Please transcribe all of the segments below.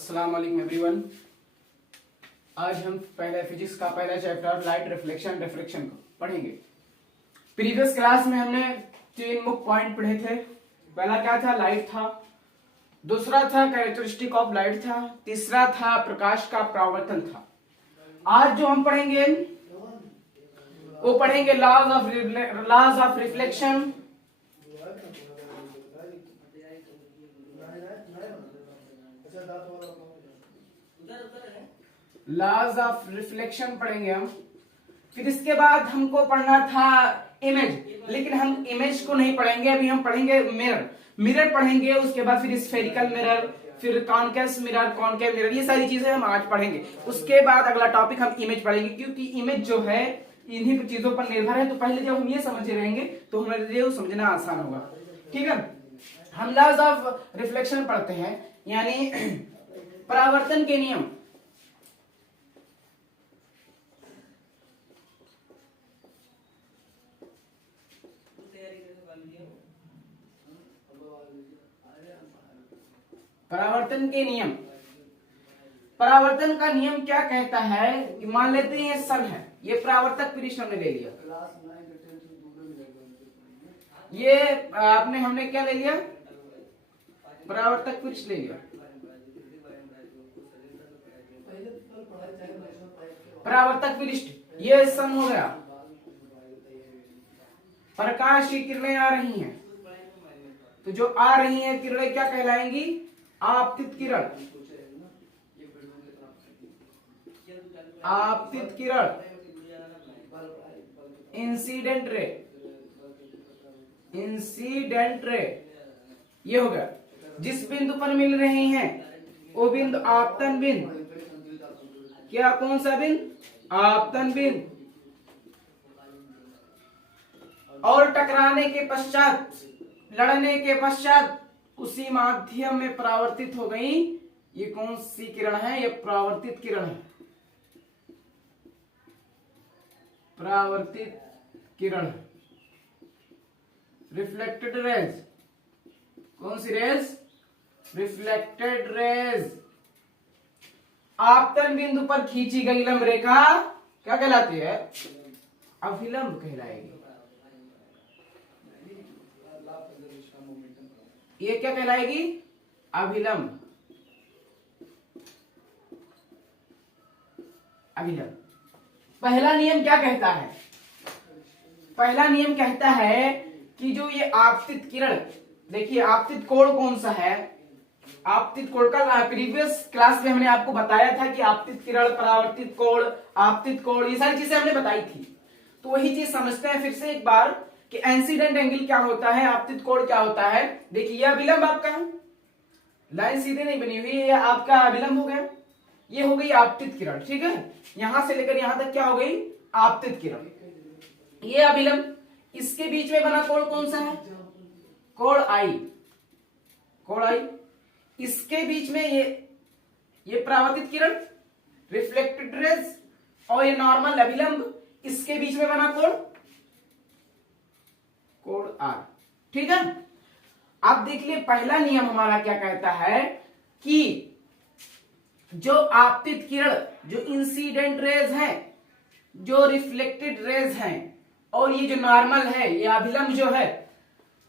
अस्सलाम वालेकुम एवरीवन। आज हम पहले फिजिक्स का पहला चैप्टर लाइट रिफ्लेक्शन रिफ्रैक्शन को पढ़ेंगे। प्रीवियस क्लास में हमने 3 मुख्य पॉइंट पढ़े थे। पहला क्या था? लाइट था। दूसरा था कैरेक्टरिस्टिक ऑफ लाइट था। तीसरा था प्रकाश का परावर्तन था। आज जो हम पढ़ेंगे वो पढ़ेंगे laws of reflection, laws of reflection पढ़ेंगे हम। फिर इसके बाद हमको पढ़ना था इमेज, लेकिन हम इमेज को नहीं पढ़ेंगे। अभी हम पढ़ेंगे मिरर पढ़ेंगे। उसके बाद फिर स्फेरिकल मिरर, फिर कॉन्केव मिरर, ये सारी चीजें हम आज पढ़ेंगे। उसके बाद अगला टॉपिक हम इमेज पढ़ेंगे, क्योंकि इमेज जो है इन्हीं चीजों पर निर्भर है। तो पहले जब हम ये समझे रहेंगे तो हमारे लिए समझना आसान होगा। ठीक है, हम लॉज ऑफ रिफ्लेक्शन पढ़ते हैं, यानी परावर्तन के नियम। परावर्तन के नियम, परावर्तन का नियम क्या कहता है कि मान लेते हैं ये सन है, ये परावर्तक पृष्ठ हमने ले लिया। ये हमने क्या ले लिया? परावर्तक पृष्ठ ले लिया। परावर्तक पृष्ठ ये सन हो गया। प्रकाश की किरणें आ रही हैं, तो जो आ रही हैं किरणें क्या कहलाएंगी? आपतित किरण। आपतित किरण, इंसिडेंट रे, इंसिडेंट रे, ये हो गया। जिस बिंदु पर मिल रही हैं वो बिंदु आपतन बिंदु। क्या? कौन सा बिंदु? आपतन बिंदु। और टकराने के पश्चात, लड़ने के पश्चात उसी माध्यम में परावर्तित हो गई। ये कौन सी किरण है? ये परावर्तित किरण है। परावर्तित किरण, रिफ्लेक्टेड रेज। कौन सी रेज? Reflected raise. आपतन बिंदु पर खींची गई लंब रेखा क्या कहलाती है? अभिलंब कहलाएगी। ये क्या कहलाएगी? अभिलंब। अभिलंब। पहला नियम क्या कहता है? पहला नियम कहता है कि जो ये आपतित किरण, देखिए आपतित कोण कौन सा है? आपतित कोण का प्रीवियस क्लास में हमने आपको बताया था कि आपतित किरण, परावर्तित कोण, आपतित कोण, ये सारी चीजें हमने बताई थी। तो वही चीज समझते हैं फिर से एक बार कि इंसिडेंट एंगल क्या होता है, आपतित कोण क्या होता है। देखिए यह अभिलंब आपका है, लाइन सीधे नहीं बनी हुई, ये आपका अभिलंब हो गया। ये हो गई आपतित किरण। ठीक है, यहां से लेकर यहां तक क्या हो गई? आपतित किरण। ये अभिलंब, इसके बीच में बना कोण कौन सा है? कोण आई। कोण आई। इसके बीच में ये परावर्तित किरण, रिफ्लेक्टेड रेज, और ये नॉर्मल अभिलंब, इसके बीच में बना कोण, कोण आर। ठीक है, अब देखिए पहला नियम हमारा क्या कहता है कि जो आपतित किरण, जो इंसिडेंट रेज है, जो रिफ्लेक्टेड रेज हैं, और ये जो नॉर्मल है, ये अभिलंब जो है,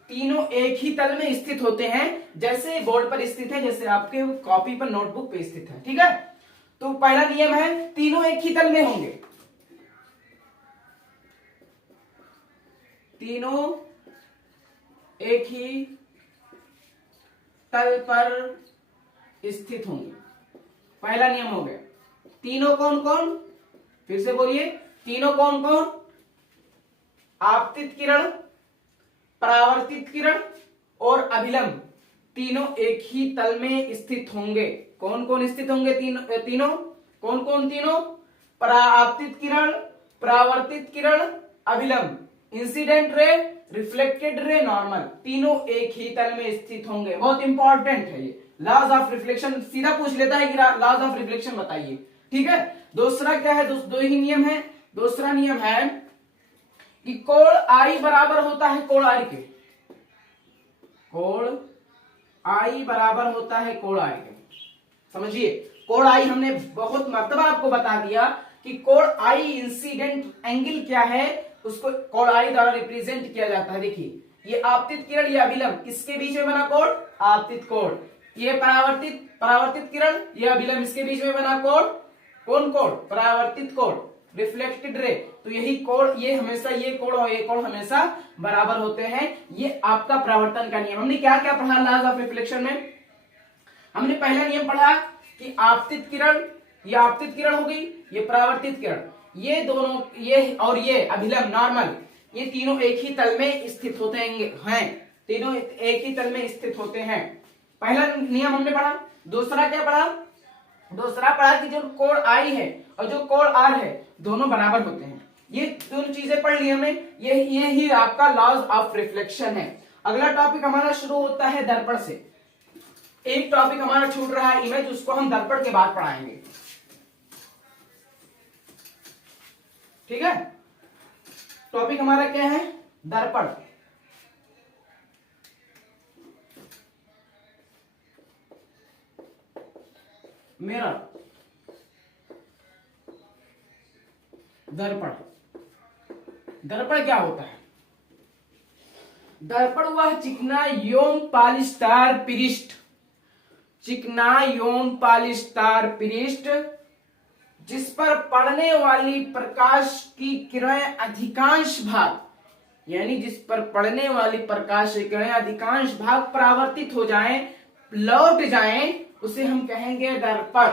तीनों एक ही तल में स्थित होते हैं। जैसे बोर्ड पर स्थित है, जैसे आपके कॉपी पर नोटबुक पे स्थित है। ठीक है, तो पहला नियम है तीनों एक ही तल में होंगे। तीनों एक ही तल पर स्थित होंगे। पहला नियम हो गया। तीनों कौन कौन? फिर से बोलिए, तीनों कौन कौन? आपतित किरण, परावर्तित किरण और अभिलंब, तीनों एक ही तल में स्थित होंगे। कौन कौन स्थित होंगे? तीनों कौन कौन? तीनों, आपतित किरण, परावर्तित किरण, अभिलंब, incident ray, reflected ray, normal, तीनों एक ही तल में स्थित होंगे। बहुत इंपॉर्टेंट है ये लॉज ऑफ रिफ्लेक्शन। सीधा पूछ लेता है कि लॉज ऑफ रिफ्लेक्शन बताइए। ठीक है, दूसरा क्या है? दो ही नियम है। दूसरा नियम है कि कोण आई बराबर होता है कोण आर के। कोण आई बराबर होता है कोण आर के। समझिए, कोण आई हमने बहुत मर्तबा आपको बता दिया कि कोण आई इंसिडेंट एंगल क्या है, उसको कोण आई द्वारा रिप्रेजेंट किया जाता है। देखिए, ये आपतित किरण, ये अभिलंब, इसके बीच में बना कोण आपतित कोण, ये परावर्तित किरण, ये अभिलंब, इसके बीच में बना कोण कौन कोण परावर्तित कोण, रिफ्लेक्टेड रे। तो यही कोण, ये हमेशा, ये कोण और ये कोण हमेशा बराबर होते हैं। ये आपका परावर्तन का नियम। हमने क्या क्या पढ़ा लॉज ऑफ रिफ्लेक्शन में? हमने पहला नियम पढ़ा कि आपतित किरण, ये आपतित किरण हो गई, ये परावर्तित किरण, ये दोनों, ये और ये अभिलंब नॉर्मल, ये तीनों एक ही तल में स्थित होते हैं, तीनों एक ही तल में स्थित होते हैं। पहला नियम हमने पढ़ा। दूसरा क्या पढ़ा? दूसरा पढ़ा कि जो कोण आई है और जो कोण आर है दोनों बराबर होते हैं। ये दोनों चीजें पढ़ ली हमने। ये ही आपका लॉज ऑफ रिफ्लेक्शन है। अगला टॉपिक हमारा शुरू होता है दर्पण से। एक टॉपिक हमारा छूट रहा है इमेज, उसको हम दर्पण के बाद पढ़ाएंगे, ठीक है। टॉपिक हमारा क्या है? दर्पण। मिरर, दर्पण। दर्पण क्या होता है? दर्पण वह चिकना एवं पॉलिस्टर पृष्ठ, चिकना एवं पॉलिस्टर पृष्ठ जिस पर पड़ने वाली प्रकाश की किरणें अधिकांश भाग, यानी जिस पर पड़ने वाली प्रकाश की किरणें अधिकांश भाग परावर्तित हो जाएं, लौट जाएं, उसे हम कहेंगे दर्पण।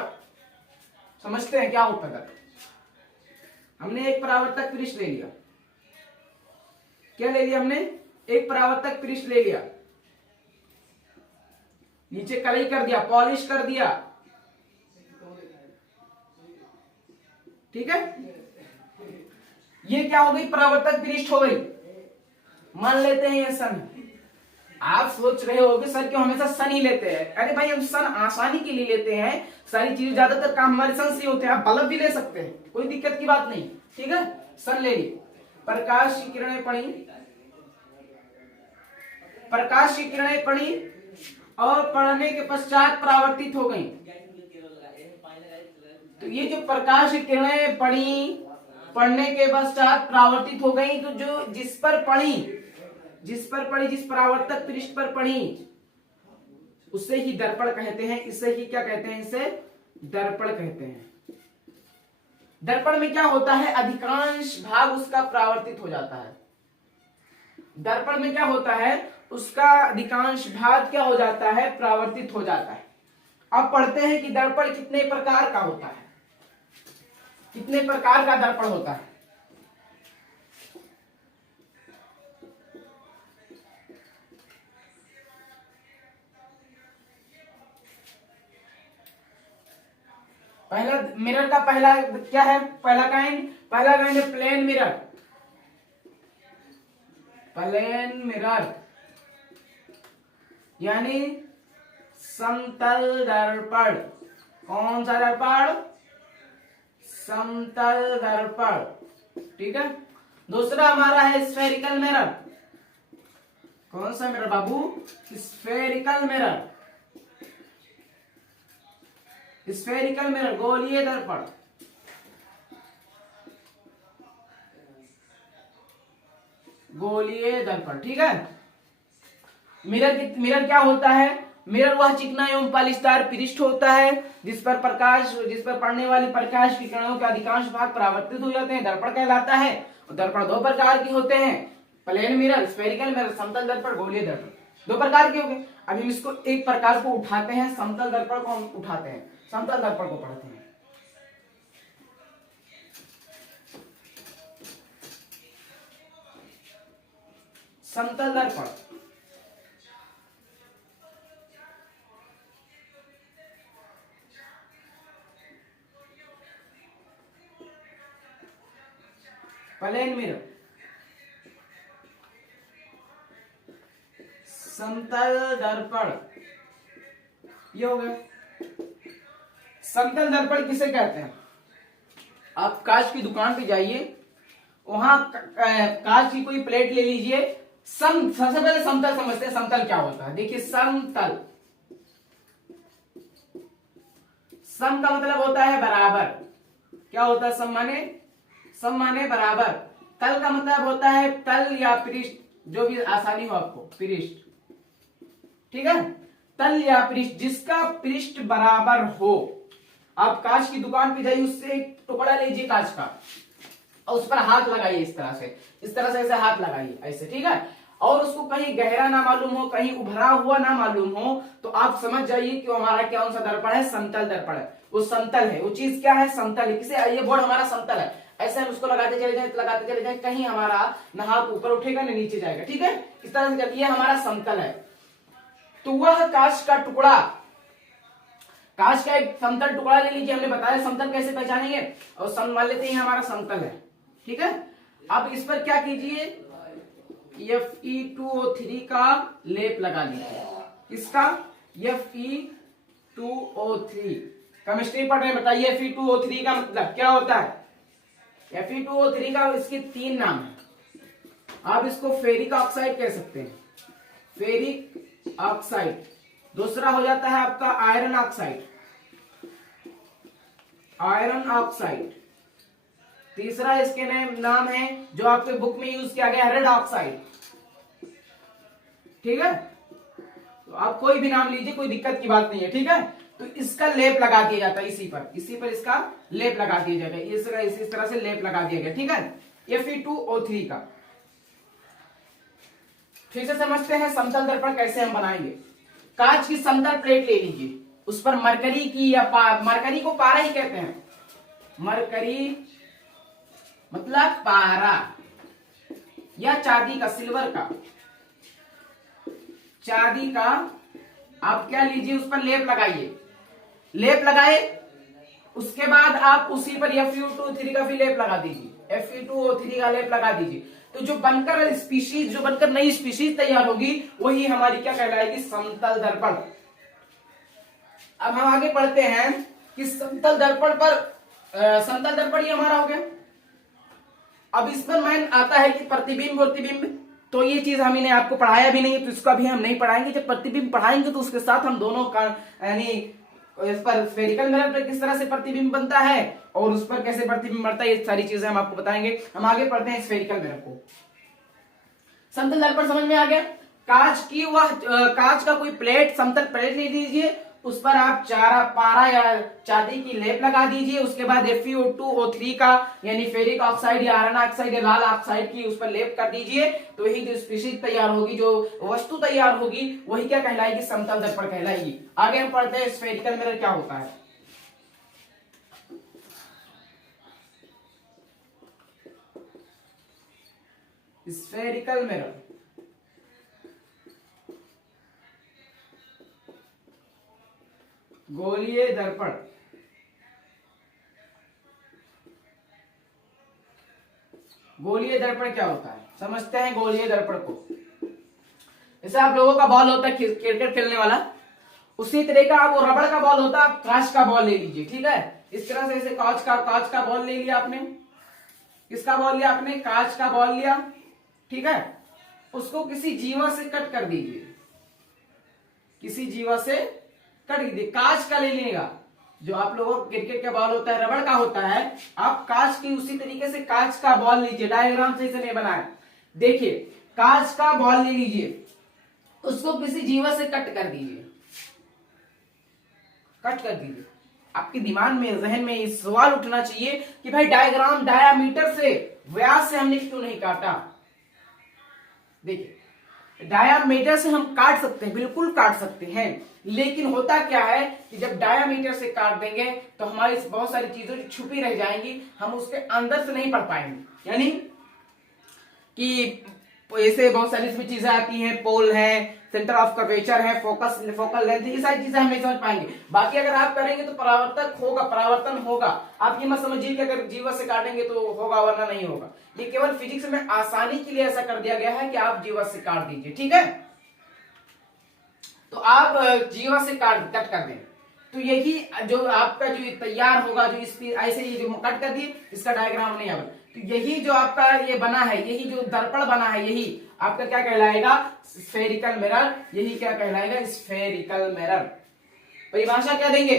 समझते हैं क्या होता है दर्पण? हमने एक परावर्तक पृष्ठ ले लिया, क्या ले लिया हमने? एक परावर्तक पृष्ठ ले लिया, नीचे कलई कर दिया, पॉलिश कर दिया, ठीक है। ये क्या हो गई? परावर्तक पृष्ठ हो गई। मान लेते हैं ये सन। आप सोच रहे होगे सर क्यों हमेशा सन ही लेते हैं? अरे भाई, हम सन आसानी के लिए लेते हैं। सारी चीजें ज्यादातर काम हमारे सन से होते हैं। आप बल्ब भी ले सकते हैं, कोई दिक्कत की बात नहीं, ठीक है। सन ले ली, प्रकाश की किरणें पड़ी, प्रकाश की किरणें पड़ी और पड़ने के पश्चात परावर्तित हो गई। तो ये जो प्रकाश की किरणें पड़ी, पड़ने के पश्चात परावर्तित हो गई, तो जो जिस पर पड़ी, जिस परावर्तक पृष्ठ पर पड़ी, उसे ही दर्पण कहते हैं। इसे ही क्या कहते हैं? इसे दर्पण कहते हैं। दर्पण में क्या होता है? अधिकांश भाग उसका परावर्तित हो जाता है। दर्पण में क्या होता है? उसका अधिकांश भाग क्या हो जाता है? परावर्तित हो जाता है। अब पढ़ते हैं कि दर्पण कितने प्रकार का होता है। कितने प्रकार का दर्पण होता है? पहला मिरर का पहला क्या है? पहला काइंड है प्लेन मिरर। प्लेन मिरर यानी समतल दर्पण। कौन सा दर्पण? समतल दर्पण, ठीक है। दूसरा हमारा है स्फेरिकल मिरर। कौन सा मिरर बाबू? Spherical mirror. स्फेरिकल मिरर, गोलीय दर्पण। गोलीय दर्पण, ठीक है। मिरर क्या होता है? मिरर वह चिकना एवं पॉलिस्टर पृष्ठ होता है जिस पर पड़ने वाली प्रकाश की किरणों के अधिकांश भाग परावर्तित हो जाते हैं, दर्पण कहलाता है। और दर्पण दो प्रकार के होते हैं, प्लेन मिरर, स्फेरिकल मिरर, समतल दर्पण, गोलीय दर्पण। दो प्रकार के हो गए। अभी हम इसको एक प्रकार को उठाते हैं, समतल दर्पण को हम उठाते हैं, समतल दर्पण को पढ़ते हैं। समतल दर्पण प्लेन मिरर, समतल दर्पण, ये हो गया। समतल दर्पण किसे कहते हैं? आप कांच की दुकान पे जाइए, वहां कांच की कोई प्लेट ले लीजिए। सबसे पहले समतल समझते हैं, समतल क्या होता है। देखिए, समतल सम का मतलब होता है बराबर। क्या होता है सम माने? सम माने बराबर। तल का मतलब होता है तल या पृष्ठ, जो भी आसानी हो आपको, पृष्ठ। ठीक है, तल या पृष्ठ, जिसका पृष्ठ बराबर हो। आप कांच की दुकान पे जाइए, उससे एक टुकड़ा लीजिए कांच का और उस पर हाथ लगाइए, इस तरह से, इस तरह से ऐसे हाथ लगाइए ऐसे, ठीक है। और उसको कहीं गहरा ना मालूम हो, कहीं उभरा हुआ ना मालूम हो, तो आप समझ जाइए कि हमारा कौन सा दर्पण है, समतल दर्पण है। वो समतल है, वो चीज क्या है, समतल है। किसे? ये बोर्ड हमारा समतल है। ऐसे हम उसको लगाते चले जाए, लगाते चले जाए, कहीं हमारा ना हाथ ऊपर उठेगा ना नीचे जाएगा, ठीक है। इस तरह से करके हमारा समतल है। तो वह कांच का टुकड़ा, कांच का एक समतल टुकड़ा ले लीजिए। हमने बताया समतल कैसे पहचानेंगे, और सम मान लेते हैं हमारा समतल है, ठीक है। अब इस पर क्या कीजिए, Fe2O3 का लेप लगा लीजिए। किसका? Fe2O3। केमिस्ट्री पढ़ रहे हैं, बताइए Fe2O3 का मतलब क्या होता है? Fe2O3 का इसके 3 नाम है। आप इसको फेरिक ऑक्साइड कह सकते हैं, फेरिक ऑक्साइड। दूसरा हो जाता है आपका आयरन ऑक्साइड, आयरन ऑक्साइड। तीसरा इसके नाम है, जो आपके बुक में यूज किया गया, रेड ऑक्साइड। ठीक है, तो आप कोई भी नाम लीजिए, कोई दिक्कत की बात नहीं है, ठीक है। तो इसका लेप लगा दिया जाता है, इसी पर इसका लेप लगा दिया जाएगा, इस तरह से लेप लगा दिया गया, ठीक है। Fe2O3 का। फिर से समझते हैं समतल दर्पण कैसे हम बनाएंगे। कांच की समतल प्लेट ले लीजिए, उस पर मरकरी की या मरकरी को पारा ही कहते हैं। मरकरी मतलब पारा, या चांदी का, सिल्वर का, चांदी का आप क्या लीजिए, उस पर लेप लगाइए। लेप लगाए, उसके बाद आप उसी पर Fe2O3 का भी लेप लगा दीजिए, Fe2O3 का लेप लगा दीजिए। तो जो बनकर स्पीशीज, जो बनकर नई स्पीशीज तैयार होगी, वही हमारी क्या कहलाएगी, समतल दर्पण। अब हम आगे पढ़ते हैं कि समतल दर्पण पर, समतल दर्पण ये हमारा हो गया। अब इस पर मैन आता है कि प्रतिबिंब और प्रतिबिंब, तो ये चीज हम इन्हें आपको पढ़ाया भी नहीं है, तो इसका भी हम नहीं पढ़ाएंगे। जब प्रतिबिंब पढ़ाएंगे तो उसके साथ हम दोनों का, यानी इस पर स्फेरिकल मिरर पर किस तरह से प्रतिबिंब बनता है और उस पर कैसे प्रतिबिंब बनता है, ये सारी चीजें हम आपको बताएंगे। हम आगे पढ़ते हैं स्फेरिकल मिरर को। समतल दर्पण समझ में आ गया। कांच की वह, कांच का कोई प्लेट, समतल प्लेट ले लीजिए, उस पर आप पारा या चांदी की लेप लगा दीजिए। उसके बाद Fe2O3 का, यानी फेरिक ऑक्साइड या आयरन ऑक्साइड या लाल ऑक्साइड की उस पर लेप कर दीजिए। तो वही जो स्पीशीज तैयार होगी, जो वस्तु तैयार होगी, वही क्या कहलाएगी, समतल दर्पण कहलाएगी। आगे हम पढ़ते हैं स्फेरिकल मिरर क्या होता है। स्फेरिकल मिरर, गोलीय दर्पण। गोलीय दर्पण क्या होता है, समझते हैं गोलीय दर्पण को। जैसे आप लोगों का बॉल होता है क्रिकेट खेलने वाला, उसी तरह का आप, वो रबड़ का बॉल होता है, आप कांच का बॉल ले लीजिए, ठीक है। इस तरह से ऐसे कांच का बॉल ले लिया आपने। किसका बॉल लिया आपने, कांच का बॉल लिया, ठीक है। उसको किसी जीवा से कट कर दीजिए, किसी जीवा से कट दीजिए। कांच का ले लेगा, जो आप लोगों को क्रिकेट का बॉल होता है रबड़ का होता है, आप कांच की उसी तरीके से कांच का बॉल लीजिए। डायग्राम सही से नहीं बनाया, देखिए कांच का बॉल ले लीजिए, उसको किसी जीवा से कट कर दीजिए, कट कर दीजिए। आपके दिमाग में, जहन में इस सवाल उठना चाहिए कि भाई डायग्राम डायामीटर से, व्यास से हमने क्यों नहीं काटा। देखिए डायामीटर से हम काट सकते हैं, बिल्कुल काट सकते हैं, लेकिन होता क्या है कि जब डायामीटर से काट देंगे तो हमारी बहुत सारी चीजें छुपी रह जाएंगी, हम उसके अंदर से नहीं पढ़ पाएंगे। यानी कि ऐसे बहुत सारी इसमें चीजें आती हैं, पोल है, सेंटर ऑफ कर्वेचर है, फोकल लेंथ, ये सारी चीजें हम नहीं समझ पाएंगे। बाकी अगर आप करेंगे तो परावर्तन होगा। आप ये मत समझिए कि अगर जीवा से काटेंगे तो होगा वरना नहीं होगा। ये केवल फिजिक्स में आसानी के लिए ऐसा कर दिया गया है कि आप जीवा से काट दीजिए, ठीक है। तो आप जीवा से कट कर दें, तो यही जो आपका जो तैयार होगा, जो इस ऐसे ही जो कट कर दिए, इसका डायग्राम नहीं आएगा, तो यही जो आपका ये बना है, यही जो दर्पण बना है, यही आपका क्या कहलाएगा, स्फेरिकल मिरर। यही क्या कहलाएगा, स्फेरिकल मिरर। परिभाषा क्या देंगे,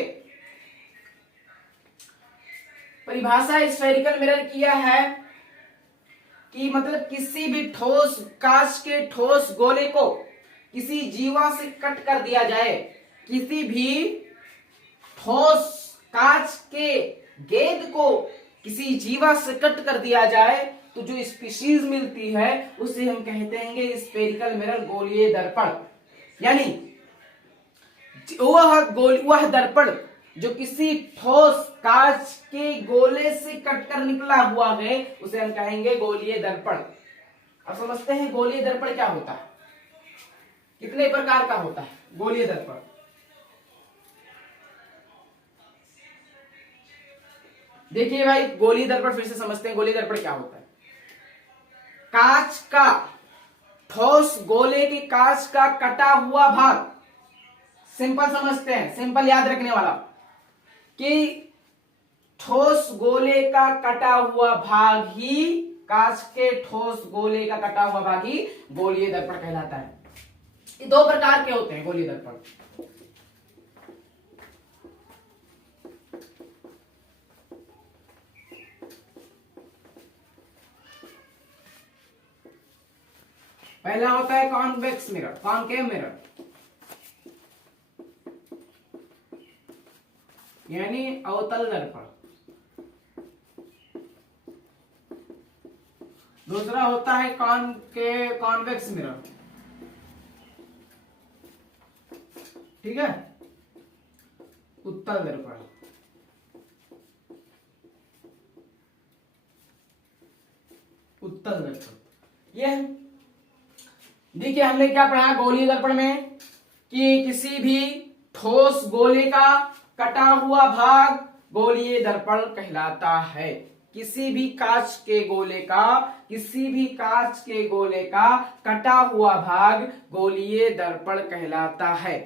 परिभाषा स्फेरिकल मिरर किया है कि मतलब किसी भी ठोस कांच के ठोस गोले को किसी जीवा से कट कर दिया जाए, किसी भी ठोस कांच के गेंद को किसी जीवा से कट कर दिया जाए तो जो स्पीशीज मिलती है उसे हम कहते हैं स्फेरिकल मिरर, गोलीय दर्पण। यानी वह दर्पण जो किसी ठोस कांच के गोले से कटकर निकला हुआ है उसे हम कहेंगे गोलीय दर्पण। अब समझते हैं गोलीय दर्पण क्या होता है, कितने प्रकार का होता है गोलीय दर्पण। देखिए भाई, गोलीय दर्पण फिर से समझते हैं गोलीय दर्पण क्या होता है। कांच का, ठोस गोले के कांच का कटा हुआ भाग, सिंपल समझते हैं, सिंपल याद रखने वाला कि ठोस गोले का कटा हुआ भाग ही, कांच के ठोस गोले का कटा हुआ भाग ही गोलीय दर्पण कहलाता है। ये दो प्रकार के होते हैं गोलीय दर्पण। पहला होता है कॉन्वेक्स मिरर, कॉनकेव मिरर, यानी अवतल दर्पण। दूसरा होता है कॉन्वेक्स मिरर, ठीक है, उत्तल दर्पण। उत्तल दर्पण ये देखिए, हमने क्या पढ़ा गोलीय दर्पण में कि किसी भी ठोस गोले का कटा हुआ भाग गोलीय दर्पण कहलाता है। किसी भी कांच के गोले का, किसी भी कांच के गोले का कटा हुआ भाग गोलीय दर्पण कहलाता है।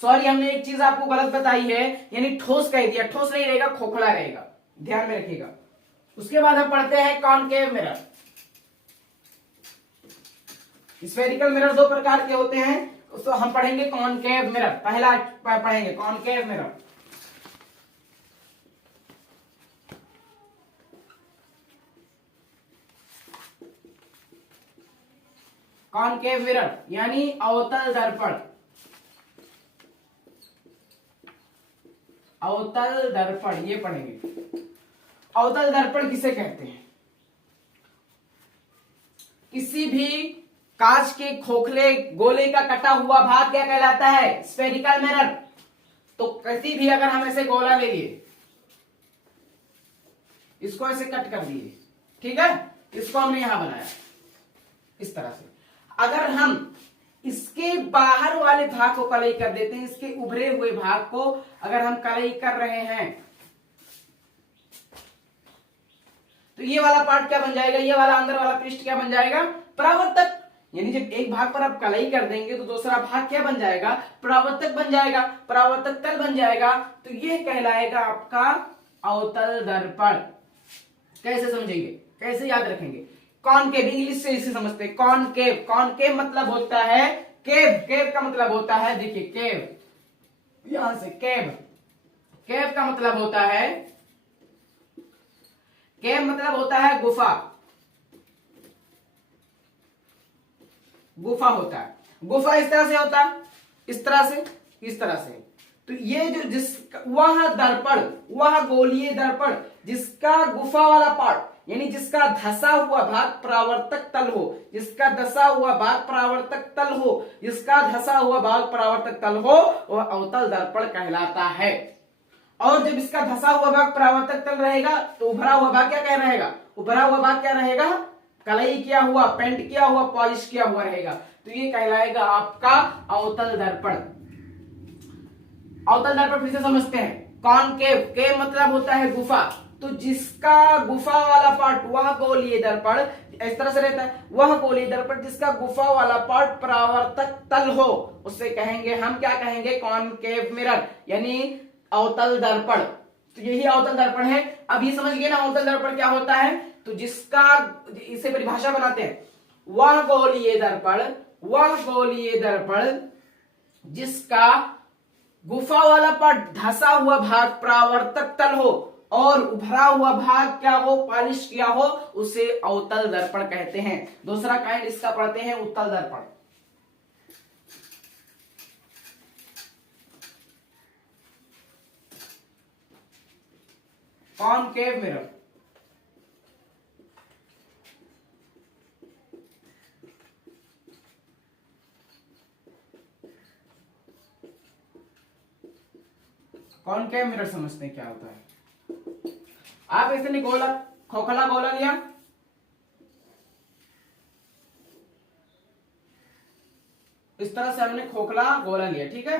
सॉरी, हमने एक चीज आपको गलत बताई है, यानी ठोस कह दिया, ठोस नहीं रहेगा, खोखला रहेगा, ध्यान में रखिएगा। उसके बाद हम पढ़ते हैं कॉनकेव मिरर। स्फेरिकल मिरर दो प्रकार के होते हैं, उसको हम पढ़ेंगे कॉनकेव मिरर। पहला पढ़ेंगे कॉनकेव मिरर। कॉनकेव मिरर यानी अवतल दर्पण। अवतल दर्पण ये पढ़ेंगे। अवतल दर्पण किसे कहते हैं? किसी भी कांच के खोखले गोले का कटा हुआ भाग क्या कहलाता है? Spherical mirror. तो किसी भी अगर हम ऐसे गोला ले लिए, इसको ऐसे कट कर दिए, ठीक है, इसको हमने यहां बनाया इस तरह से। अगर हम इसके बाहर वाले भाग को कलई कर देते हैं, इसके उभरे हुए भाग को अगर हम कलई कर रहे हैं, तो ये वाला पार्ट क्या बन जाएगा? ये वाला अंदर वाला पृष्ठ क्या बन जाएगा? परावर्तक। यानी जब एक भाग पर आप कलई कर देंगे तो दूसरा भाग क्या बन जाएगा? परावर्तक बन जाएगा, परावर्तक तल बन जाएगा। तो ये कहलाएगा आपका अवतल दर्पण। कैसे समझेंगे, कैसे याद रखेंगे? कॉनकेव, इंग्लिश से इसे समझते हैं। कॉनकेव, कॉनकेव मतलब होता है केव। केव का मतलब होता है, देखिए केव, यहां से केव, केव का मतलब होता है, केव मतलब होता है गुफा। गुफा होता है, गुफा इस तरह से होता है, इस तरह से, इस तरह से। तो ये जो वह दर्पण, वह गोलीय दर्पण जिसका गुफा वाला पार्ट, यानी जिसका धसा हुआ भाग परावर्तक तल हो, जिसका धसा हुआ भाग परावर्तक तल हो, जिसका धसा हुआ भाग परावर्तक तल हो, वह अवतल दर्पण कहलाता है। और जब इसका धसा हुआ भाग परावर्तक तल रहेगा तो उभरा हुआ भाग क्या कह रहेगा? उभरा हुआ भाग क्या रहेगा? कलई किया हुआ, पेंट किया हुआ, पॉलिश किया हुआ रहेगा। तो ये कहलाएगा आपका अवतल दर्पण। अवतल दर्पण फिर से समझते हैं। कॉनकेव, केव मतलब होता है गुफा। तो जिसका गुफा वाला पार्ट, वह गोलीय दर्पण इस तरह से रहता है, वह गोलीय दर्पण जिसका गुफा वाला पार्ट परावर्तक तल हो, उसे कहेंगे हम, क्या कहेंगे? कॉनकेव मिरर, यानी अवतल दर्पण। तो यही अवतल दर्पण है। अब ये समझ गए ना अवतल दर्पण क्या होता है? तो जिसका, इसे परिभाषा बनाते हैं, वह गोलीय दर्पण, वह गोलीय दर्पण जिसका गुफा वाला पार्ट, धसा हुआ भाग परावर्तक तल हो, और उभरा हुआ भाग क्या हो, पॉलिश किया हो, उसे अवतल दर्पण कहते हैं। दूसरा काइंड इसका पढ़ते हैं उत्तल दर्पण। Concave mirror. कॉनकेव मिरर समझते हैं क्या होता है। आप ऐसे नहीं, गोला खोखला गोला लिया, इस तरह से हमने खोखला गोला लिया, ठीक है,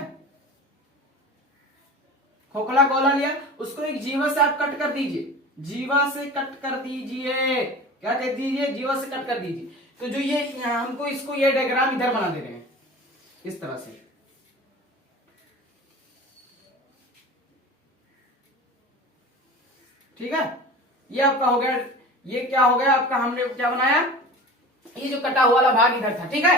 खोखला गोला लिया, उसको एक जीवा से आप कट कर दीजिए, जीवा से कट कर दीजिए, क्या कह दीजिए, जीवा से कट कर दीजिए। तो जो ये हमको इसको ये डायग्राम इधर बना दे रहे हैं इस तरह से, ठीक है, ये आपका हो गया। ये क्या हो गया आपका, हमने क्या बनाया, ये जो कटा हुआ वाला भाग इधर था, ठीक है।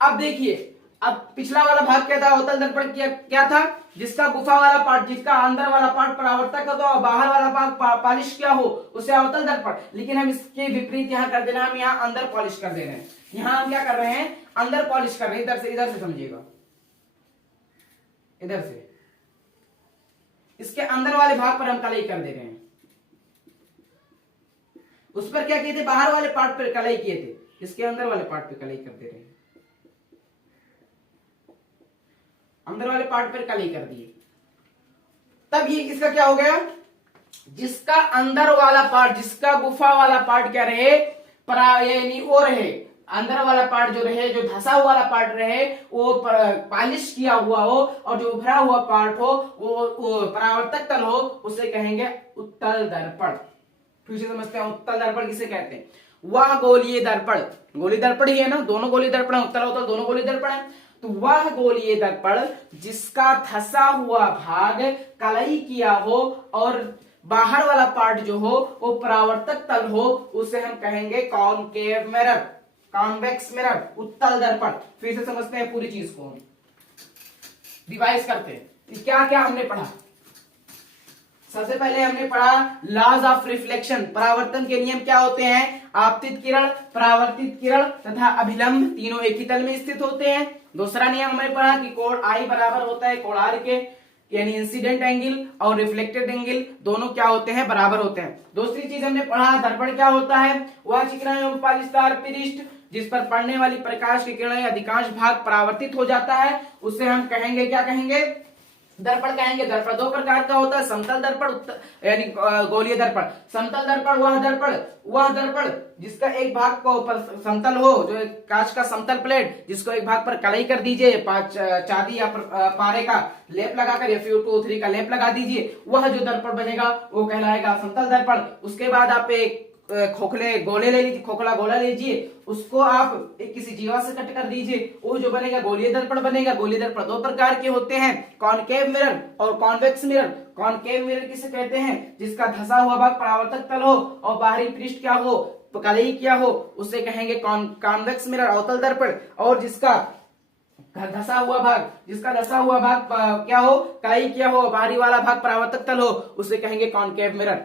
अब देखिए, अब पिछला वाला भाग क्या था, अवतल दर्पण क्या था, जिसका गुफा वाला पार्ट, जिसका अंदर वाला पार्ट परावर्तक हो तो बाहर वाला भाग पॉलिश क्या हो, उसे अवतल दर्पण। लेकिन हम इसके विपरीत यहाँ कर देना, हम यहाँ अंदर पॉलिश कर दे रहे हैं। यहाँ हम क्या कर रहे हैं, अंदर पॉलिश कर रहे हैं, इधर से समझिएगा, इधर से इसके अंदर वाले भाग पर हम कलई कर दे रहे हैं। उस पर क्या किए थे, बाहर वाले पार्ट पर कलई किए थे, इसके अंदर वाले पार्ट पे कलई कर दे रहे हैं, अंदर वाले पार्ट पर कलई कर दिए। तब ये इसका क्या हो गया, जिसका अंदर वाला पार्ट, जिसका गुफा वाला पार्ट क्या रहे, यानी वो रहे, अंदर वाला पार्ट जो रहे, जो धसा हुआ वाला पार्ट रहे, वो पॉलिश किया हुआ हो, और जो उभरा हुआ पार्ट हो वो परावर्तक तल हो, उसे कहेंगे उत्तल दर्पण। फिर से समझते हैं उत्तल दर्पण किसे कहते हैं। वह गोलीय दर्पण, गोलीय दर्पण ही है ना, दोनों गोलीय दर्पण, उत्तल अवतल दोनों गोलीय दर्पण है। तो वह गोलीय दर्पण जिसका धसा हुआ भाग कलई किया हो और बाहर वाला पार्ट जो हो वो परावर्तक तल हो, उसे हम कहेंगे कॉनकेव मिरर, कॉन्वेक्स मिरर, उत्तल दर्पण। फिर से समझते हैं पूरी चीज को, डिवाइस करते हैं। क्या क्या हमने पढ़ा, सबसे पहले हमने पढ़ा लॉज ऑफ रिफ्लेक्शन, परावर्तन के नियम क्या होते हैं, आपतित किरण, परावर्तित किरण तथा अभिलंब तीनों एक ही तल में स्थित होते हैं। दूसरा नियम हमने पढ़ा कि कोण आई बराबर होता है कोण आर के, यानी इंसिडेंट एंगल और रिफ्लेक्टेड एंगल दोनों क्या होते हैं, बराबर होते हैं। दूसरी चीज हमने पढ़ा दर्पण क्या होता है, वह चिकना एवं पालिशदार पृष्ठ जिस पर पड़ने वाली प्रकाश की किरणें अधिकांश भाग परावर्तित हो जाता है, उसे हम कहेंगे, क्या कहेंगे, दर्पण कहेंगे। दर्पण दो प्रकार का होता है, समतल दर्पण यानी गोलीय दर्पण। समतल दर्पण वह दर्पण जिसका एक भाग को ऊपर समतल हो, जो कांच का समतल प्लेट जिसको एक भाग पर कलई कर दीजिए, चांदी या पारे का लेप लगाकर या Fu2O3 का लेप लगा दीजिए, वह जो दर्पण बनेगा वो कहलाएगा समतल दर्पण। उसके बाद आप एक खोखले गोले ले लीजिए, खोखला गोला लीजिए, उसको आप एक किसी जीवा से कट कर दीजिए, वो जो बनेगा गोलीय दर्पण बनेगा। गोलीय दर्पण दो प्रकार के होते हैं, कॉनकेव मिरर और कॉन्वेक्स मिरर। कॉनकेव मिरर किसे कहते हैं, जिसका धसा हुआ भाग परावर्तक तल हो और बाहरी पृष्ठ क्या हो, कलई क्या हो, उसे कहेंगे कॉन्वेक्स मिरर, अवतल दर्पण। और जिसका धसा हुआ भाग क्या हो, कलई क्या हो, बाहरी वाला भाग परावर्तक तल हो, उसे कहेंगे कॉनकेव मिरर।